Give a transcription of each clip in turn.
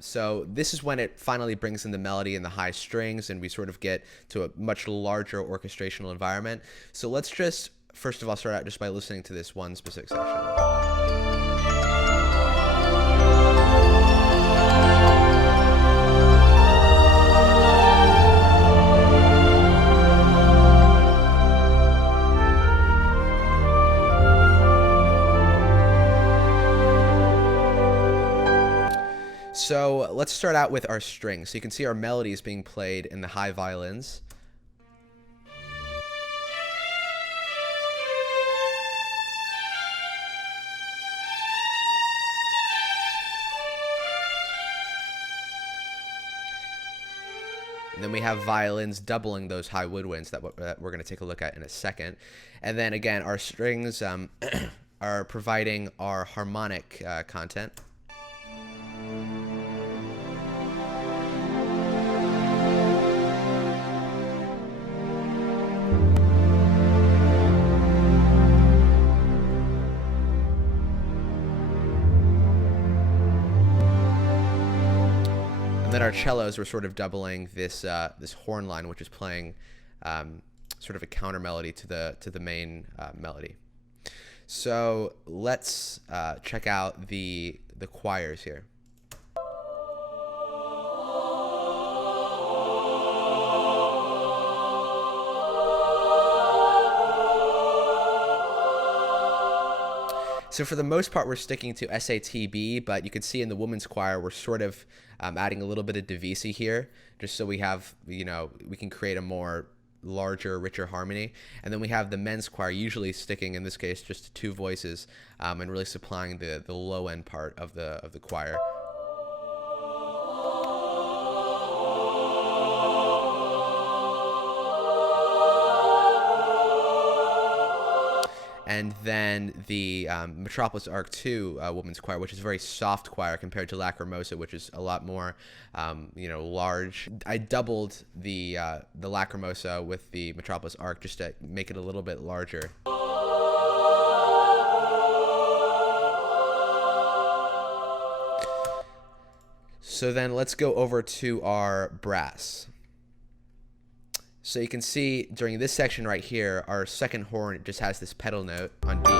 So this is when it finally brings in the melody and the high strings, and we sort of get to a much larger orchestrational environment. So let's just, first of all, start out just by listening to this one specific section. So let's start out with our strings. So you can see our melody is being played in the high violins. And then we have violins doubling those high woodwinds that we're going to take a look at in a second. And then again, our strings are providing our harmonic content. And then our cellos were sort of doubling this this horn line, which is playing sort of a counter melody to the main melody. So let's check out the choirs here. So for the most part, we're sticking to SATB, but you can see in the women's choir, we're sort of adding a little bit of Divisi here, just so we have, we can create a more larger, richer harmony. And then we have the men's choir usually sticking, in this case, just to two voices, and really supplying the low end part of the choir. And then the Metropolis Arc 2 women's choir, which is a very soft choir compared to Lacrimosa, which is a lot more, large. I doubled the Lacrimosa with the Metropolis Arc just to make it a little bit larger. So then let's go over to our brass. So you can see during this section right here, our second horn just has this pedal note on B.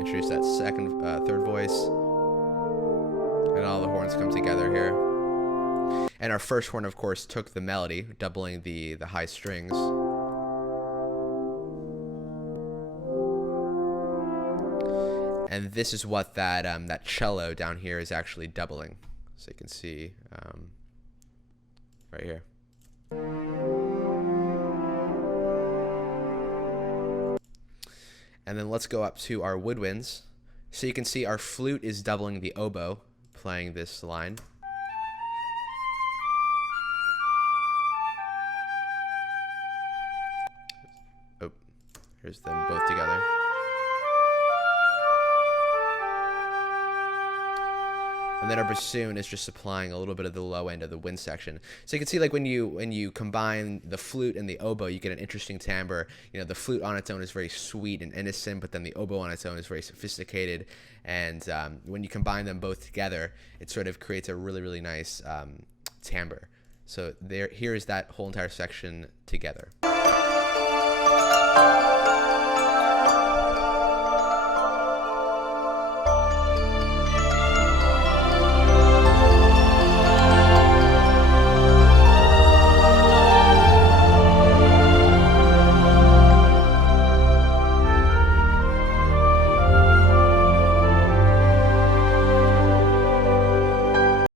Introduce that third voice, and all the horns come together here. And our first horn, of course, took the melody, doubling the high strings. And this is what that cello down here is actually doubling. So you can see right here. And then let's go up to our woodwinds. So you can see our flute is doubling the oboe, playing this line. Here's them both together. And then our bassoon is just supplying a little bit of the low end of the wind section. So you can see, like, when you combine the flute and the oboe, you get an interesting timbre. The flute on its own is very sweet and innocent, but then the oboe on its own is very sophisticated. And when you combine them both together, it sort of creates a really, really nice timbre. So here is that whole entire section together.